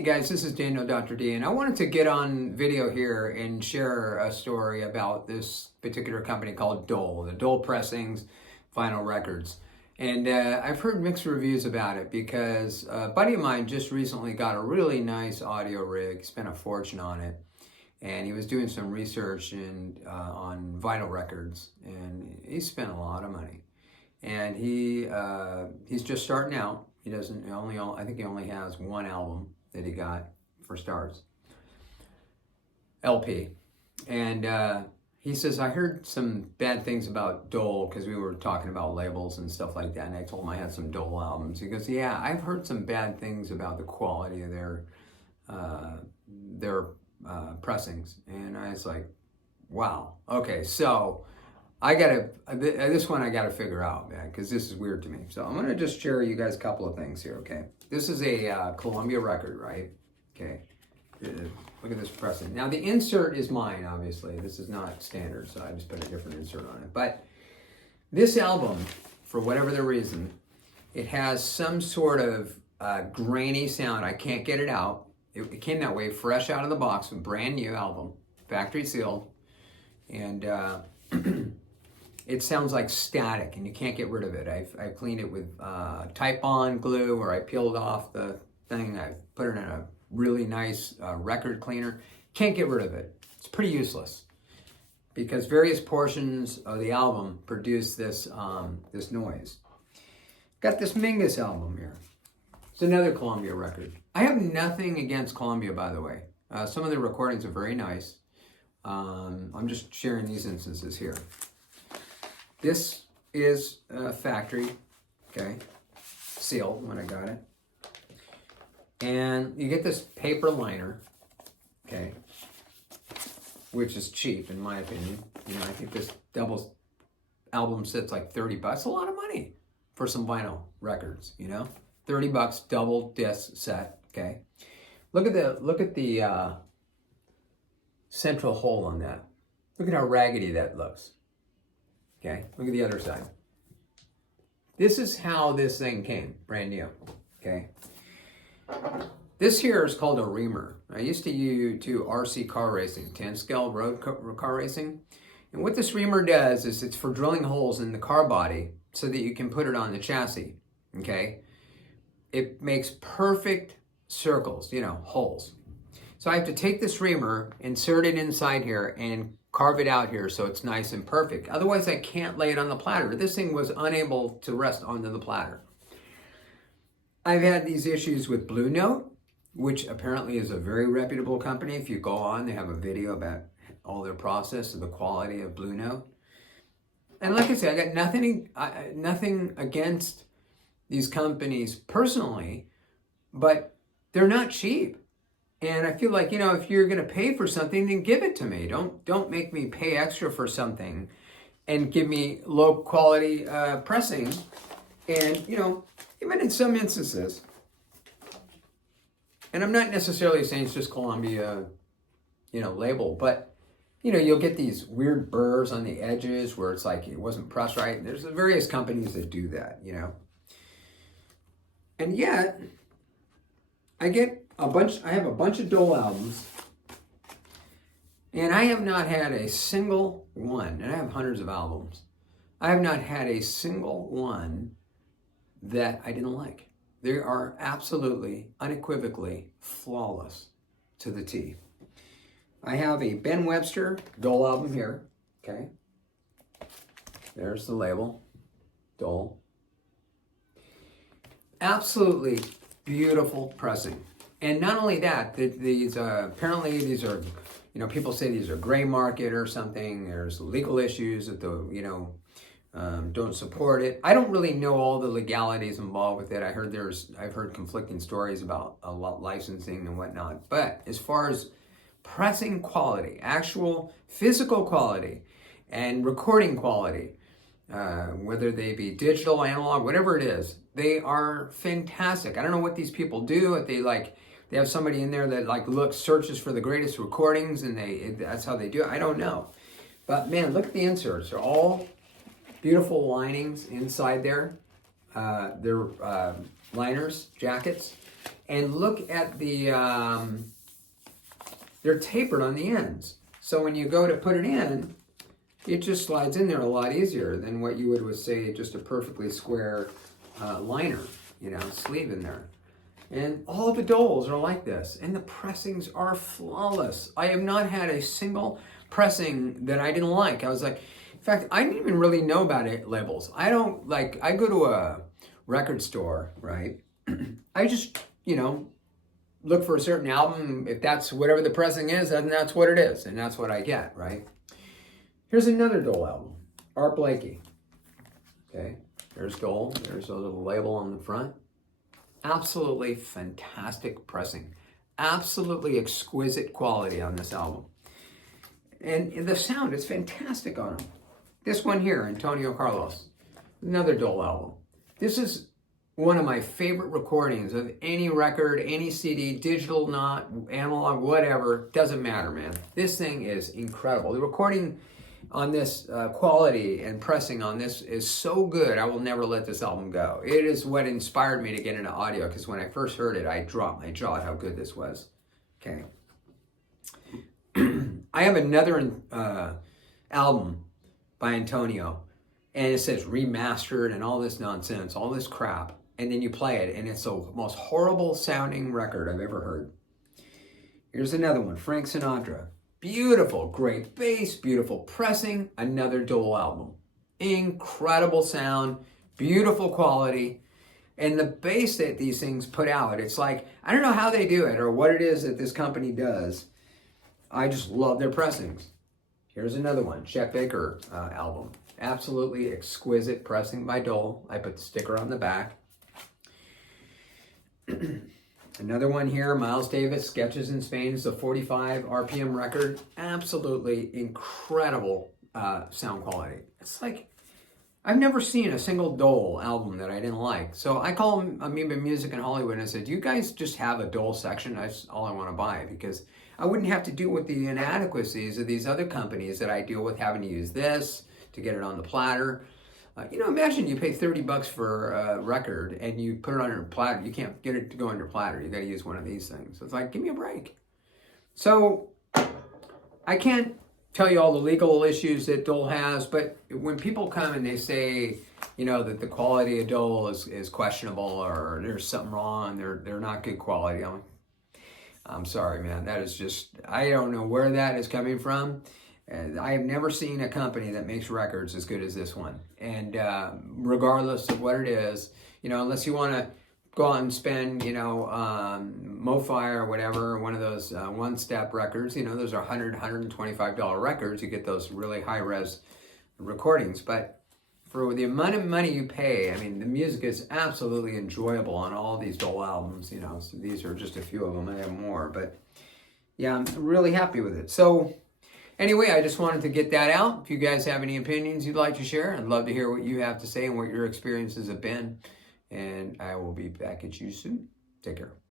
Hey guys, this is Daniel Dr. D, and I wanted to get on video here and share a story about this particular company called Dole, the Dole Pressings Vinyl Records. And I've heard mixed reviews about it because a buddy of mine just recently got a really nice audio rig, spent a fortune on it, and he was doing some research on vinyl records, and he spent a lot of money. And he's just starting out. He doesn't I think he only has one album that he got for starts, LP. And he says, I heard some bad things about Dole because we were talking about labels and stuff like that. And I told him I had some Dole albums. He goes, yeah, I've heard some bad things about the quality of their pressings. And I was like, wow, okay, so this one I gotta figure out, man, because this is weird to me. So I'm gonna just share you guys a couple of things here, okay? This is a Columbia record, right? Okay, look at this pressing. Now the insert is mine, obviously. This is not standard, so I just put a different insert on it. But this album, for whatever the reason, it has some sort of grainy sound. I can't get it out. It came that way, fresh out of the box, a brand new album, factory sealed, and it sounds like static, and you can't get rid of it. I've cleaned it with Type-On glue, or I peeled off the thing. I've put it in a really nice record cleaner. Can't get rid of it. It's pretty useless because various portions of the album produce this this noise. Got this Mingus album here. It's another Columbia record. I have nothing against Columbia, by the way. Some of the recordings are very nice. I'm just sharing these instances here. This is a factory, okay, sealed when I got it. And you get this paper liner, okay, which is cheap in my opinion. You know, I think this double album set's like $30. A lot of money for some vinyl records, you know? $30 double disc set, okay? Look at the central hole on that. Look at how raggedy that looks. Okay, look at the other side. This is how this thing came, brand new, okay? This here is called a reamer. I used to do RC car racing, 10-scale road car racing. And what this reamer does is it's for drilling holes in the car body so that you can put it on the chassis, okay? It makes perfect circles, you know, holes. So I have to take this reamer, insert it inside here, and carve it out here so it's nice and perfect. Otherwise, I can't lay it on the platter. This thing was unable to rest onto the platter. I've had these issues with Blue Note, which apparently is a very reputable company. If you go on, they have a video about all their process and the quality of Blue Note. And like I said, I got nothing against these companies personally, but they're not cheap. And I feel like, you know, if you're going to pay for something, then give it to me. Don't make me pay extra for something and give me low quality pressing. And, you know, even in some instances, and I'm not necessarily saying it's just Columbia, you know, label, but, you know, you'll get these weird burrs on the edges where it's like it wasn't pressed right. There's various companies that do that, you know. And yet, I have a bunch of Dole albums, and I have not had a single one, and I have hundreds of albums. I have not had a single one that I didn't like. They are absolutely, unequivocally flawless to the T. I have a Ben Webster Dole album here, okay? There's the label, Dole. Absolutely beautiful pressing. And not only that, these apparently these are, you know, people say these are gray market or something. There's legal issues that don't support it. I don't really know all the legalities involved with it. I've heard conflicting stories about a lot licensing and whatnot. But as far as pressing quality, actual physical quality, and recording quality, whether they be digital, analog, whatever it is, they are fantastic. I don't know what these people do. If they have somebody in there that searches for the greatest recordings and that's how they do it. I don't know. But man, look at the inserts. They're all beautiful linings inside there. They're liners, jackets. And look at the, they're tapered on the ends. So when you go to put it in, it just slides in there a lot easier than what you would with, say, just a perfectly square liner, sleeve in there. And all the Doles are like this, and the pressings are flawless. I have not had a single pressing that I didn't like. I was like, in fact, I didn't even really know about it labels. I go to a record store, right? I just, look for a certain album. If that's whatever the pressing is, then that's what it is, and that's what I get, right? Here's another Dole album, Art Blakey. Okay, there's Dole. There's a little label on the front. Absolutely fantastic pressing. Absolutely exquisite quality on this album. And the sound is fantastic on them. This one here, Antonio Carlos, another Dole album. This is one of my favorite recordings of any record, any CD, digital, not, analog, whatever, doesn't matter, man. This thing is incredible. The recording on this quality and pressing on this is so good, I will never let this album go. It is what inspired me to get into audio, because when I first heard it, I dropped my jaw at how good this was. Okay. I have another album by Antonio, and it says remastered and all this nonsense, all this crap, and then you play it, and it's the most horrible sounding record I've ever heard. Here's another one, Frank Sinatra. Beautiful, great bass, beautiful pressing, another Dole album. Incredible sound, beautiful quality, and the bass that these things put out, it's like, I don't know how they do it or what it is that this company does. I just love their pressings. Here's another one, Chet Baker album. Absolutely exquisite pressing by Dole. I put the sticker on the back. Another one here, Miles Davis, Sketches in Spain. It's a 45 RPM record. Absolutely incredible sound quality. It's like, I've never seen a single Dole album that I didn't like. So I call them Amoeba Music in Hollywood and I said, do you guys just have a Dole section? That's all I want to buy, because I wouldn't have to deal with the inadequacies of these other companies that I deal with, having to use this to get it on the platter. Imagine you pay $30 for a record and you put it on your platter. You can't get it to go on your platter. You got to use one of these things. So it's like, give me a break. So I can't tell you all the legal issues that Dole has, but when people come and they say, that the quality of Dole is questionable or there's something wrong, they're not good quality, I'm sorry, man. That is just, I don't know where that is coming from. I have never seen a company that makes records as good as this one. And regardless of what it is, unless you want to go out and spend, MoFi or whatever, one of those one-step records, those are $100, $125 records. You get those really high-res recordings. But for the amount of money you pay, the music is absolutely enjoyable on all these Dole albums, So these are just a few of them. I have more. But, yeah, I'm really happy with it. So, anyway, I just wanted to get that out. If you guys have any opinions you'd like to share, I'd love to hear what you have to say and what your experiences have been. And I will be back at you soon. Take care.